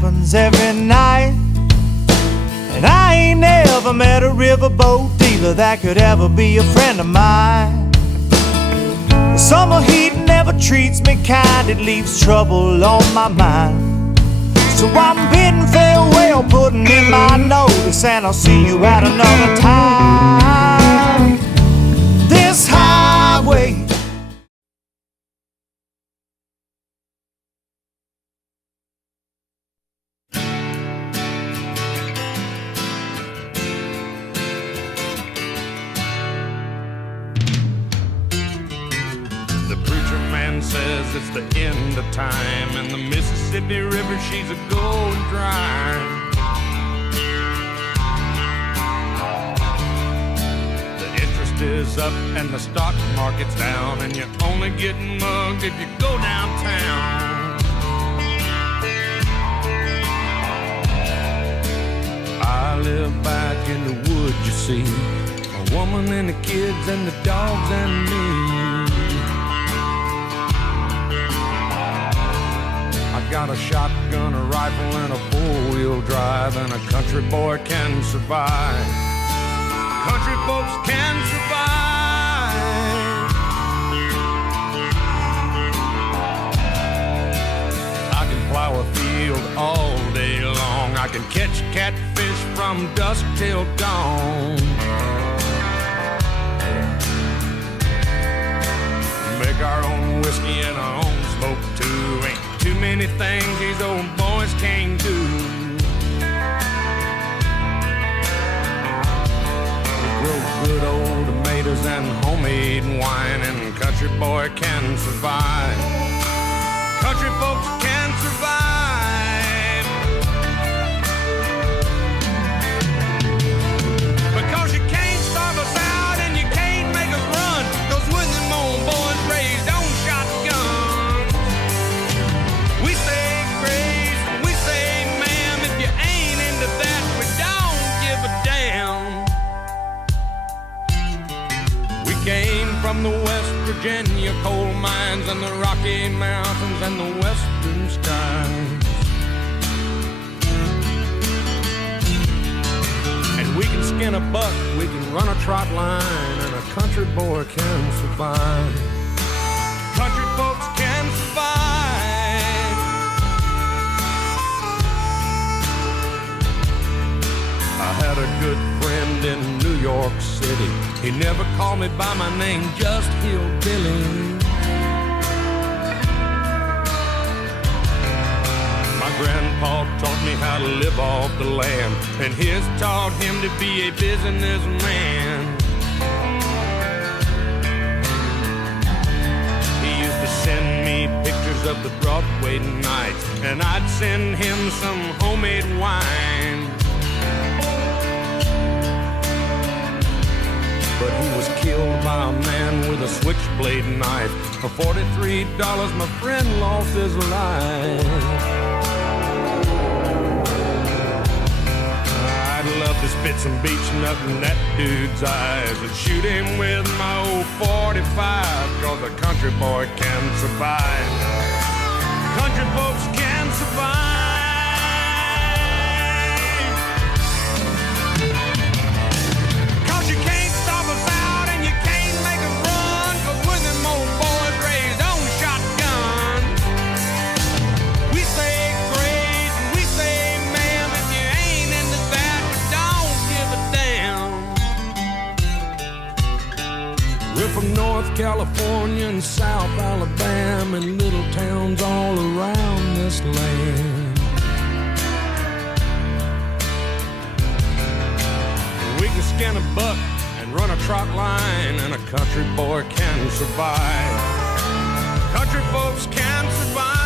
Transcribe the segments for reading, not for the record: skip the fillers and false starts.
happens every night. And I ain't never met a riverboat dealer that could ever be a friend of mine. The summer heat never treats me kind, it leaves trouble on my mind. So I'm bidding farewell, putting in my notice, and I'll see you at another time. This highway says it's the end of time, and the Mississippi River, she's a going dry. The interest is up and the stock market's down, and you're only getting mugged if you go downtown. I live back in the woods, you see, a woman and the kids and the dogs and me. Got a shotgun, a rifle, and a four-wheel drive, and a country boy can survive. Country folks can survive. I can plow a field all day long. I can catch catfish from dusk till dawn. Make our own whiskey and our own smoke too. Ain't too many things these old boys can't do. We grow good old tomatoes and homemade wine, and country boy can survive. Country folks can survive. Because you can't starve us out and you can't make us run, 'cause when them old boys raised on shotguns, we say grace, we say ma'am, if you ain't into that, we don't give a damn. We came from the West Virginia coal mines and the Rocky Mountains and the western skies. And we can skin a buck, we can run a trot line, and a country boy can survive. Country folks can survive. I had a good friend in New York City. He never called me by my name, just Hillbilly. My grandpa taught me how to live off the land, and his taught him to be a businessman. He used to send me pictures of the Broadway nights, and I'd send him some homemade wine. But he was killed by a man with a switchblade knife. For $43, my friend lost his life. I'd love to spit some beach nut in that dude's eyes and shoot him with my old 45, 'cause a country boy can survive. Country folks can survive. From North California and South Alabama and little towns all around this land. We can skin a buck and run a trot line, and a country boy can survive. Country folks can survive.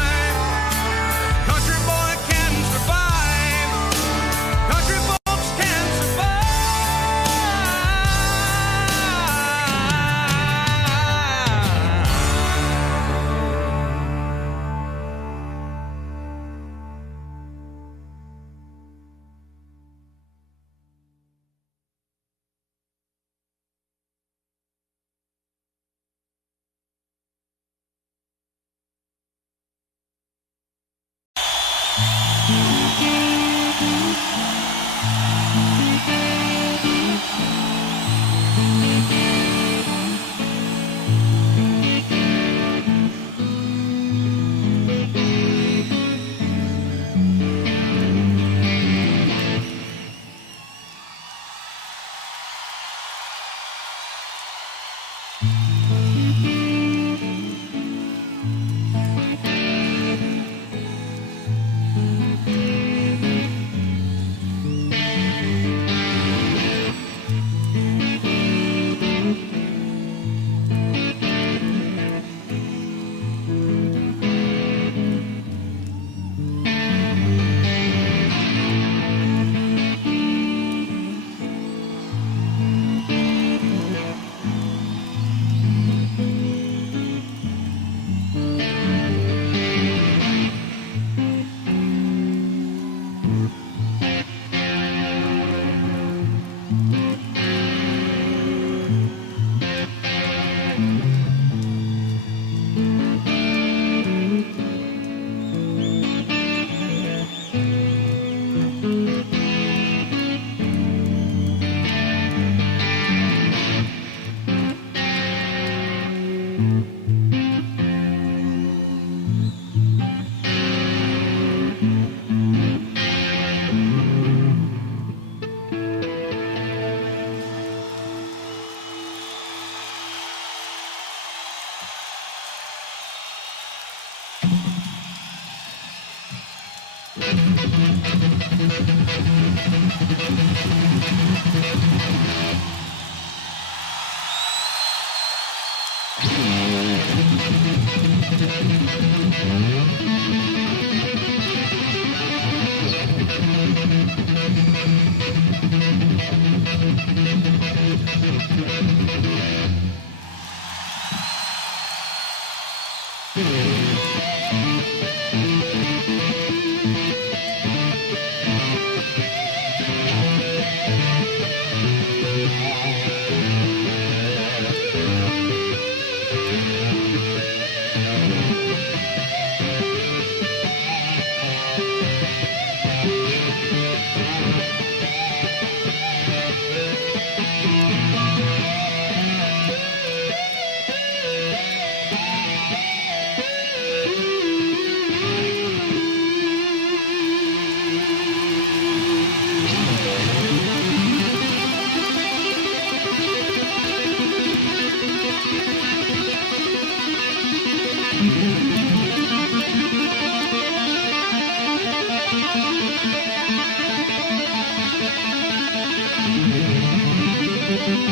Thank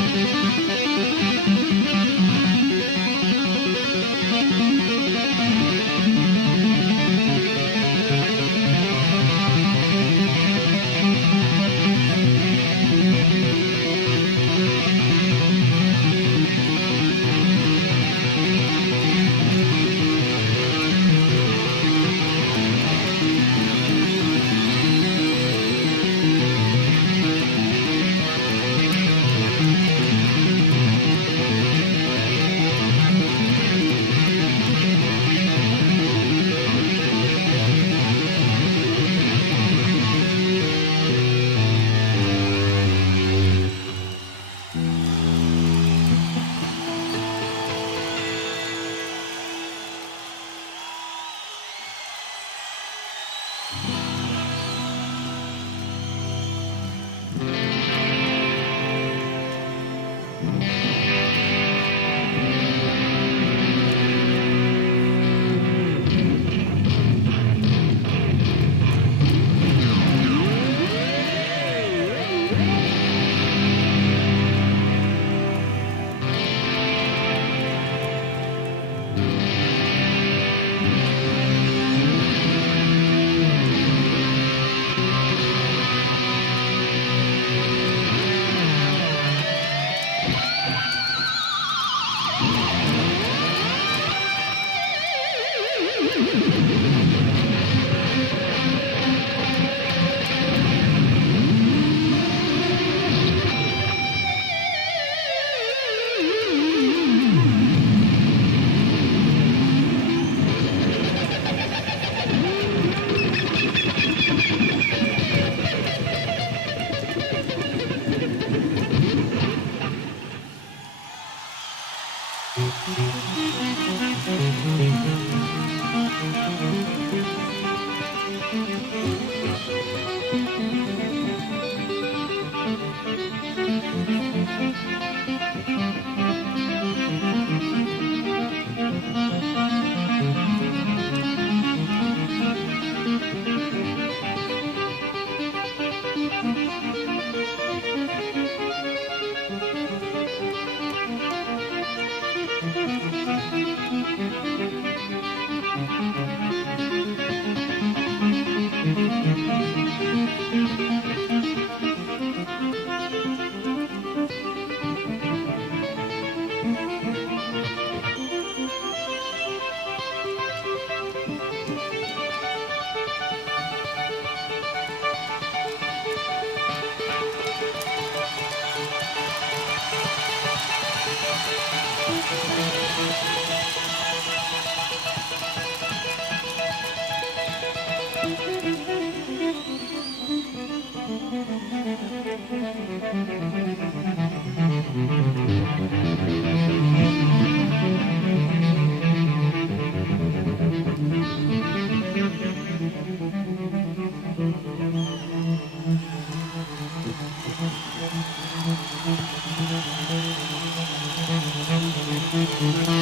you.